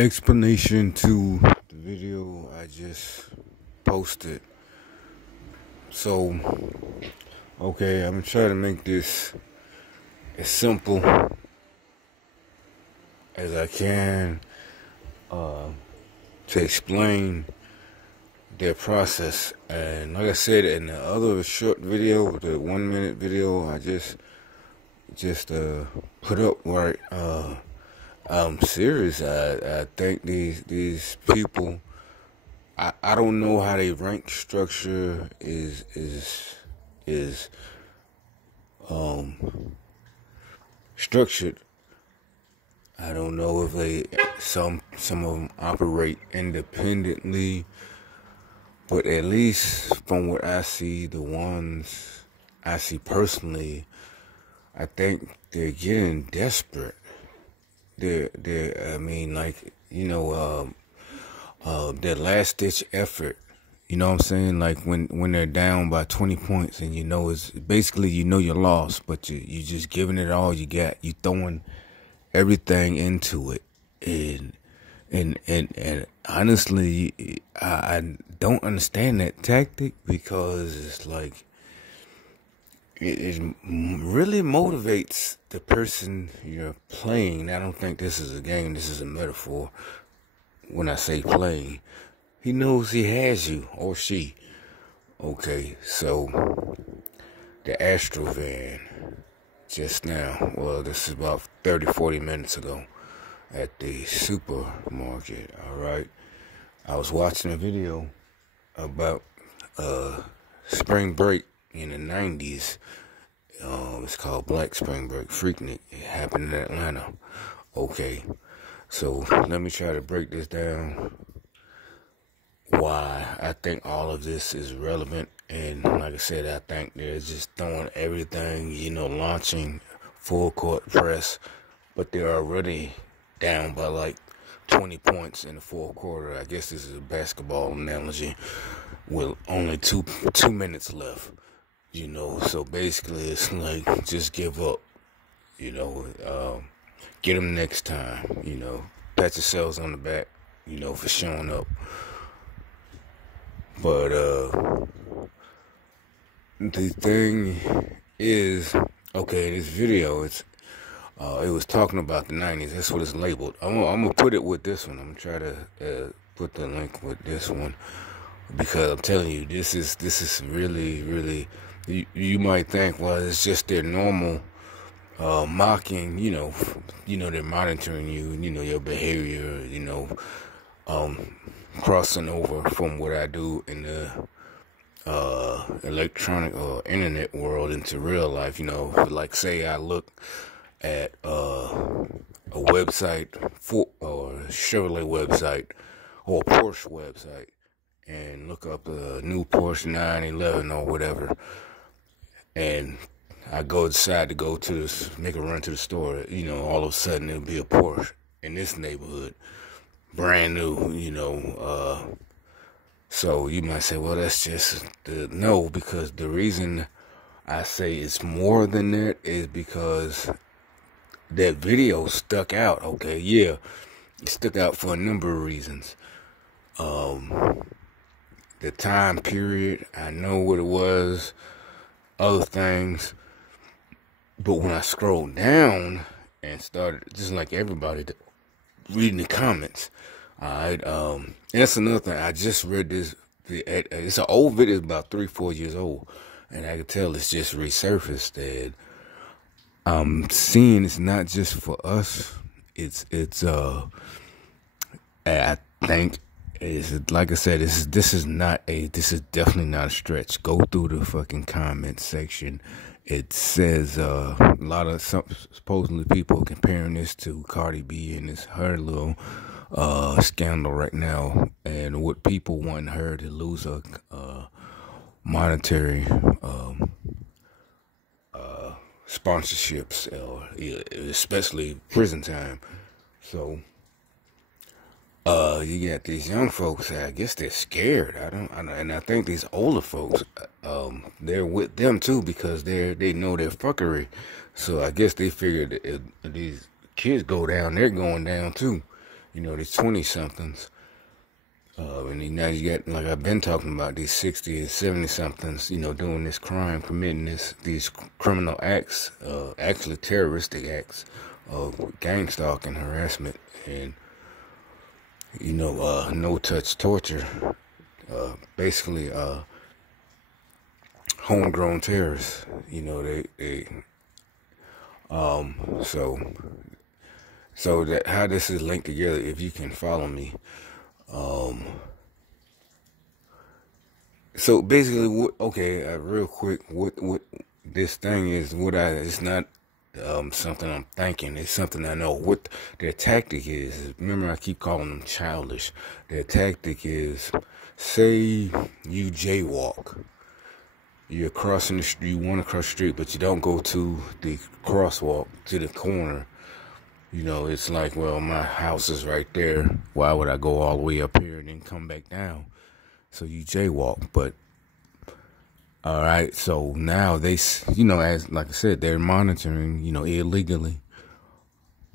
explanation to the video I just posted. So, okay, I'm gonna try to make this as simple as I can to explain their process. And like I said in the other short video, the 1 minute video I just put up, right? I'm serious. I think these people, I don't know how they rank structure is structured. I don't know if they some of them operate independently, but at least from what I see, the ones I see personally, I think they're getting desperate. I mean, like, you know, their last ditch effort. You know what I'm saying? Like when they're down by 20 points and you know it's basically, you know, you're lost, but you just giving it all you got. You throwing everything into it, and honestly, I don't understand that tactic, because it's like it really motivates the person you're playing. I don't think this is a game. This is a metaphor. When I say playing, he knows he has you, or she. Okay, so the Astro van just now, well, this is about 30-40 minutes ago at the supermarket. All right, I was watching a video about spring break in the 90s. It's called Black Spring Break Freaknik. It happened in Atlanta. Okay, so let me try to break this down, why I think all of this is relevant. And like I said, I think they're just throwing everything, you know, launching full court press, but they're already down by like 20 points in the fourth quarter. I guess this is a basketball analogy, with only two minutes left, you know. So basically it's like, just give up, you know. Get them next time, you know. Pat yourselves on the back, you know, for showing up. But the thing is, okay, this video, it was talking about the 90s. That's what it's labeled. I'm gonna put it with this one. I'm gonna try to put the link with this one, because I'm telling you, this is really. You might think, well, it's just their normal mocking. You know, they're monitoring you. You know, your behavior. You know, crossing over from what I do in the electronic or internet world into real life. You know, like say I look at a website or a Chevrolet website or a Porsche website, and look up a new Porsche 911 or whatever, and I decide to go to make a run to the store. You know, all of a sudden there'll be a Porsche in this neighborhood, brand new, you know. So you might say, well, that's just no, because the reason I say it's more than that is because that video stuck out. Okay, yeah, it stuck out for a number of reasons. The time period, I know what it was, other things, but when I scrolled down and started, just like everybody, reading the comments, alright, that's another thing. I just read this. It's an old video, about 3-4 years old, and I can tell it's just resurfaced. And I'm seeing it's not just for us. It's I think it's, like I said, this is definitely not a stretch. Go through the fucking comment section. It says a lot of supposedly people comparing this to Cardi B and her little scandal right now, and what people want her to lose a monetary sponsorships, or especially prison time. So you got these young folks, I guess they're scared. And I think these older folks, they're with them too, because they know their fuckery. So I guess they figured if these kids go down, they're going down too. you know, the 20-somethings. And then now you got, like I've been talking about, these 60 and 70-somethings, you know, doing this crime, committing these criminal acts, actually terroristic acts of gang stalking, harassment, and, you know, no-touch torture. Basically, homegrown terrorists. You know, so that how this is linked together, if you can follow me. So basically, real quick, what this thing is, it's not something I'm thinking, it's something I know. What their tactic is, remember I keep calling them childish. Their tactic is, say you jaywalk, you're crossing the street, you want to cross the street, but you don't go to the crosswalk, to the corner. You know, it's like, well, my house is right there. Why would I go all the way up here and then come back down? So you jaywalk. But, all right, so now they, you know, as like I said, they're monitoring, you know, illegally.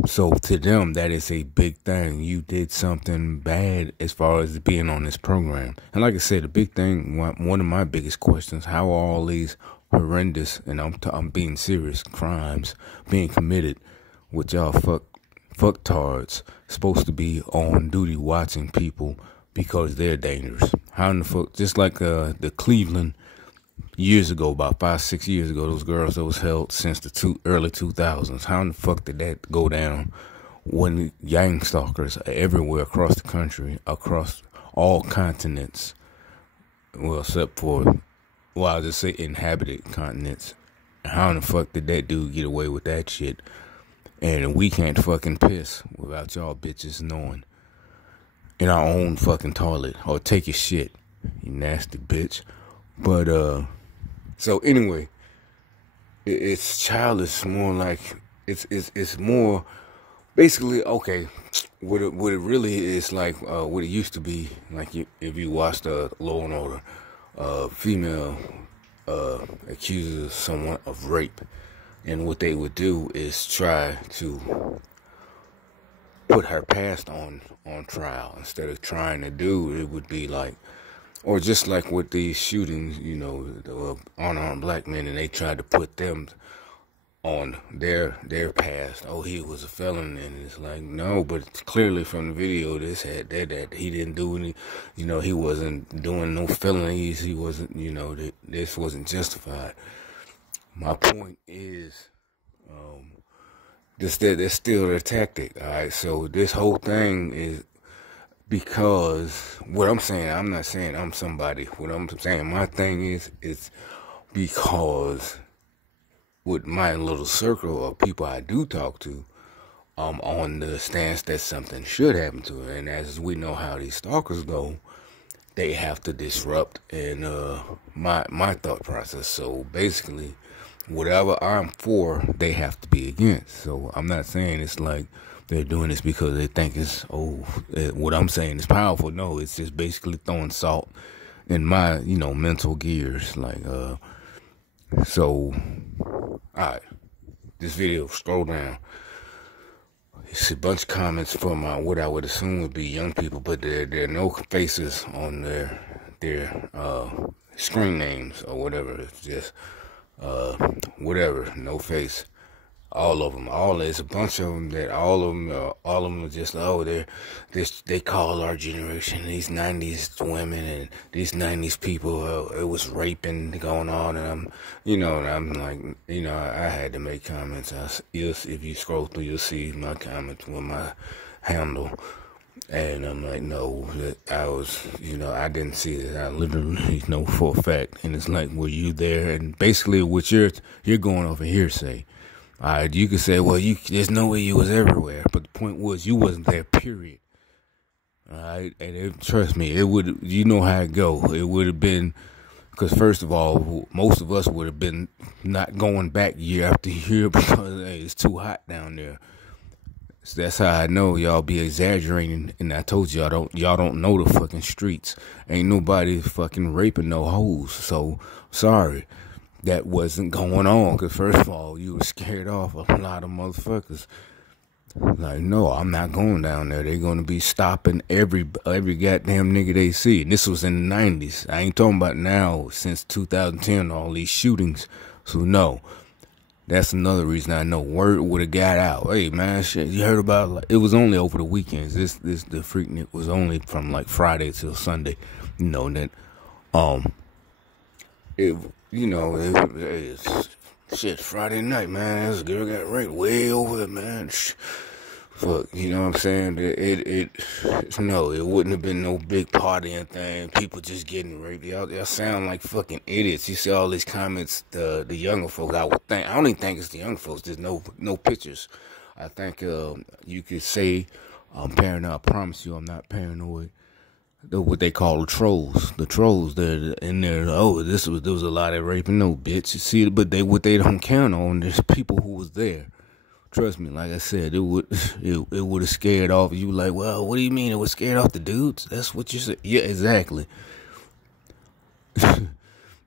So to them, that is a big thing. You did something bad as far as being on this program. And like I said, the big thing, one of my biggest questions, how are all these horrendous, and I'm being serious, crimes being committed with y'all fucktards supposed to be on duty watching people because they're dangerous? How in the fuck, just like the Cleveland years ago, about 5-6 years ago, those girls that was held since the early 2000s, how in the fuck did that go down when gang stalkers are everywhere across the country, across all continents, well, except for, well, I'll just say inhabited continents? How in the fuck did that dude get away with that shit? And we can't fucking piss without y'all bitches knowing, in our own fucking toilet, or take your shit, you nasty bitch. But, so anyway, it's childish, more like, it's more, basically, okay, what it really is like, what it used to be, like if you watched Law and Order, female, accuses someone of rape, and what they would do is try to put her past on trial. Instead of trying to do, it would be like, or just like with these shootings, you know, the unarmed black men, and they tried to put them on their past. Oh, he was a felon, and it's like, no, but clearly from the video, this had that he didn't do any, you know, he wasn't doing no felonies. He wasn't, you know, this wasn't justified. My point is, that's still their tactic. All right, so this whole thing is because what I'm saying, I'm not saying I'm somebody. What I'm saying, my thing is, it's because with my little circle of people I do talk to, on the stance that something should happen to her, and as we know how these stalkers go, they have to disrupt and my thought process. So basically, whatever I'm for, they have to be against. So I'm not saying it's like they're doing this because they think it's, what I'm saying is powerful. No, it's just basically throwing salt in my, you know, mental gears. Like, so, alright, this video, scroll down. It's a bunch of comments from what I would assume would be young people, but there are no faces on their screen names or whatever. It's just whatever, no face. All of them, there's a bunch of them that all of them are just, they call our generation, these 90s women and these 90s people, it was raping going on, and I'm like, you know, I had to make comments. If you scroll through, you'll see my comments with my handle, and I'm like, no, I didn't see it. I literally know for a fact, and it's like, were you there? And basically, what you're going off of hearsay. All right, you could say, well, there's no way you was everywhere, but the point was you wasn't there, period. All right, and trust me, it would, you know how it go. It would have been, because first of all, most of us would have been not going back year after year because, hey, it's too hot down there. So that's how I know y'all be exaggerating, and I told y'all don't know the fucking streets. Ain't nobody fucking raping no hoes, so sorry. That wasn't going on, because first of all, you were scared off a lot of motherfuckers. Like, no, I'm not going down there. They're going to be stopping every goddamn nigga they see. And this was in the 90s. I ain't talking about now, since 2010, all these shootings. So, no. That's another reason I know word would have got out. Hey, man, shit, you heard about, like, it was only over the weekends. The Freaknik was only from, like, Friday till Sunday. You know, that, it's, shit, Friday night, man, this girl got raped way over it, man. Fuck, you know what I'm saying? No, it wouldn't have been no big party and thing. People just getting raped. Y'all sound like fucking idiots. You see all these comments, the younger folks. I don't even think it's the young folks. There's no pictures. I think you could say I'm paranoid. I promise you, I'm not paranoid. What they call the trolls. The trolls, they're in there. Oh, there was a lot of raping. No, bitch. You see, but what they don't count on, there's people who was there. Trust me, like I said, it would have scared off you. Like, well, what do you mean it was scared off the dudes? That's what you said. Yeah, exactly. Ain't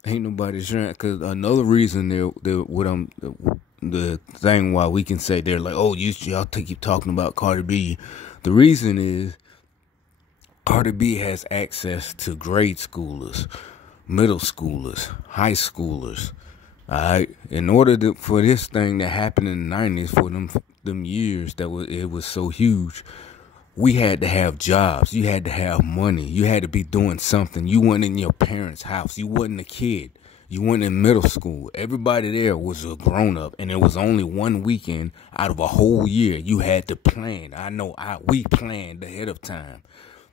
nobody trying. Cause another reason the thing why we can say they're like, oh, y'all keep talking about Cardi B. The reason is Cardi B has access to grade schoolers, middle schoolers, high schoolers. Alright, in order for this thing to happen in the 90s, for them years it was so huge, we had to have jobs. You had to have money. You had to be doing something. You weren't in your parents' house. You wasn't a kid. You weren't in middle school. Everybody there was a grown-up, and it was only one weekend out of a whole year. You had to plan. We planned ahead of time.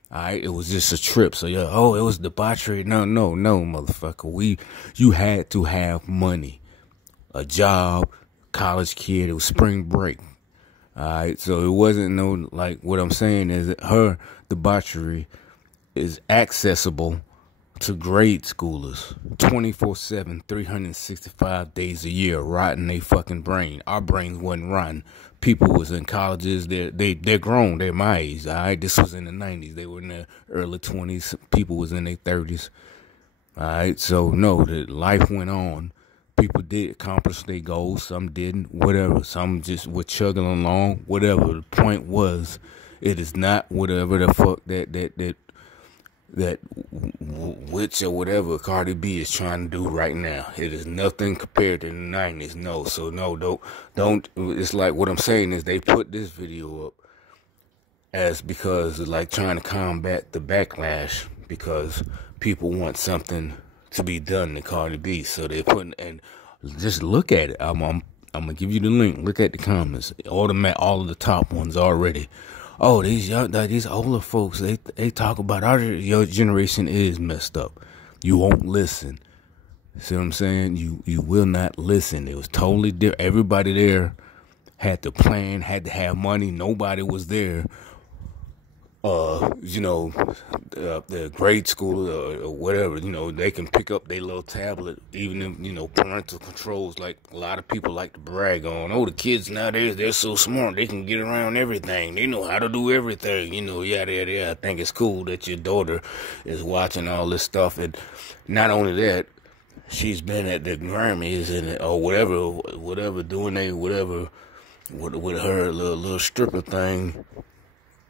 Alright, it was just a trip. So it was debauchery. No, motherfucker. You had to have money, a job, college kid. It was spring break. Alright, so it wasn't no, like, what I'm saying is that her debauchery is accessible to grade schoolers 24/7, 365 days a year, rotting their fucking brain. Our brains wasn't rotten. People was in colleges. They're grown. They're my age. All right, this was in the 90s. They were in their early 20s. People was in their 30s. All right, so no, the life went on. People did accomplish their goals. Some didn't. Whatever. Some just were chugging along. Whatever. The point was, it is not whatever the fuck that witch or whatever Cardi B is trying to do right now. It is nothing compared to the 90s. No, so no, don't. It's like, what I'm saying is they put this video up as because it's like trying to combat the backlash because people want something to be done to Cardi B. So they're putting, and just look at it. I'm gonna give you the link. Look at the comments. All of the top ones already. Oh, these older folks, they talk about your generation is messed up. You won't listen. See what I'm saying? You will not listen. It was totally different. Everybody there had to plan, had to have money. Nobody was there. The grade school or whatever, they can pick up their little tablet, even if, parental controls, like a lot of people like to brag on. Oh, the kids nowadays, they're so smart, they can get around everything. They know how to do everything, yada, yada, yada. I think it's cool that your daughter is watching all this stuff. And not only that, she's been at the Grammys or whatever, doing whatever with her little stripper thing.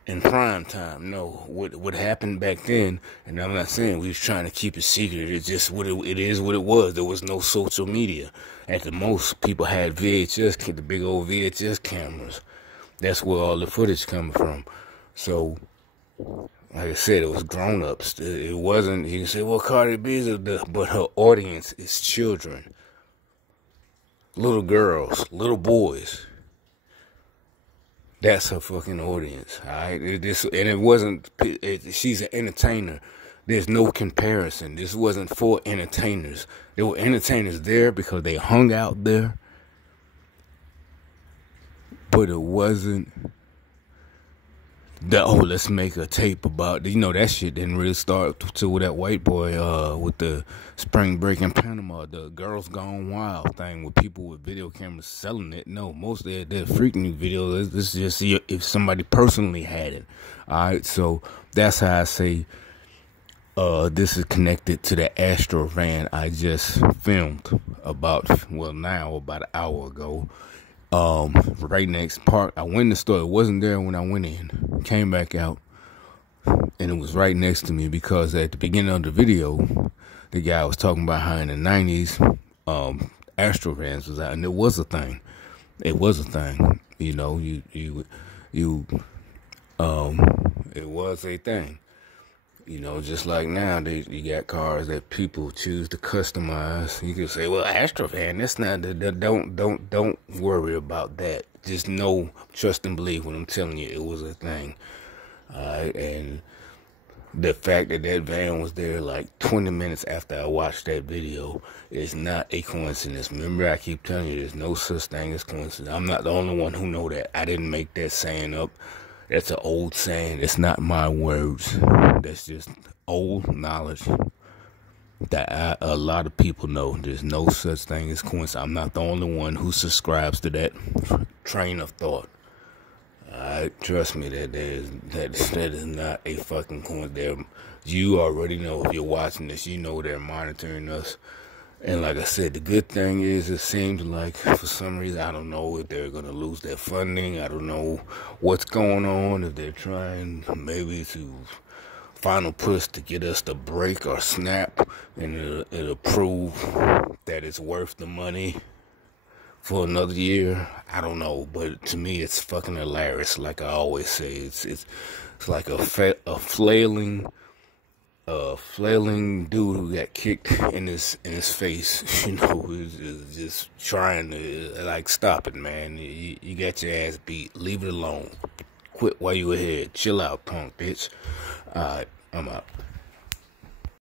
In prime time. No, what happened back then, and I'm not saying we was trying to keep it secret, it's just it is what it was. There was no social media. At the most, people had the big old VHS cameras. That's where all the footage coming from. So, like I said, it was grown-ups. It wasn't, you can say, well, Cardi B but her audience is children. Little girls, little boys. That's her fucking audience, all right? She's an entertainer. There's no comparison. This wasn't for entertainers. There were entertainers there because they hung out there. But it wasn't let's make a tape about, that shit didn't really start with that white boy, with the spring break in Panama, the Girls Gone Wild thing with people with video cameras selling it. No, most of their freaking videos, this is just if somebody personally had it. Alright, so that's how I say, this is connected to the Astro van I just filmed about an hour ago. right next park. I went in the store. It wasn't there when I went in. Came back out, and it was right next to me because at the beginning of the video, the guy was talking about how in the 90s, Astro fans was out, and it was a thing. It was a thing. You know, it was a thing. You know, just like now, you got cars that people choose to customize. You can say, "Well, Astro fan, that's not." Don't worry about that. Just know, trust and believe when I'm telling you, it was a thing. And the fact that that van was there like 20 minutes after I watched that video is not a coincidence. Remember, I keep telling you, there's no such thing as coincidence. I'm not the only one who know that. I didn't make that saying up. That's an old saying. It's not my words. That's just old knowledge that a lot of people know. There's no such thing as coincidence. I'm not the only one who subscribes to that train of thought. Trust me, that is not a fucking coincidence. You already know, if you're watching this, you know they're monitoring us. And like I said, the good thing is, it seems like for some reason, I don't know if they're going to lose their funding. I don't know what's going on, if they're trying maybe to final push to get us to break or snap, and it'll prove that it's worth the money for another year. I don't know, but to me, it's fucking hilarious. Like I always say, it's like a flailing dude who got kicked in his face. You know, is just trying to like, stop it, man. You got your ass beat. Leave it alone. Quit while you ahead. Chill out, punk bitch. Alright, I'm out.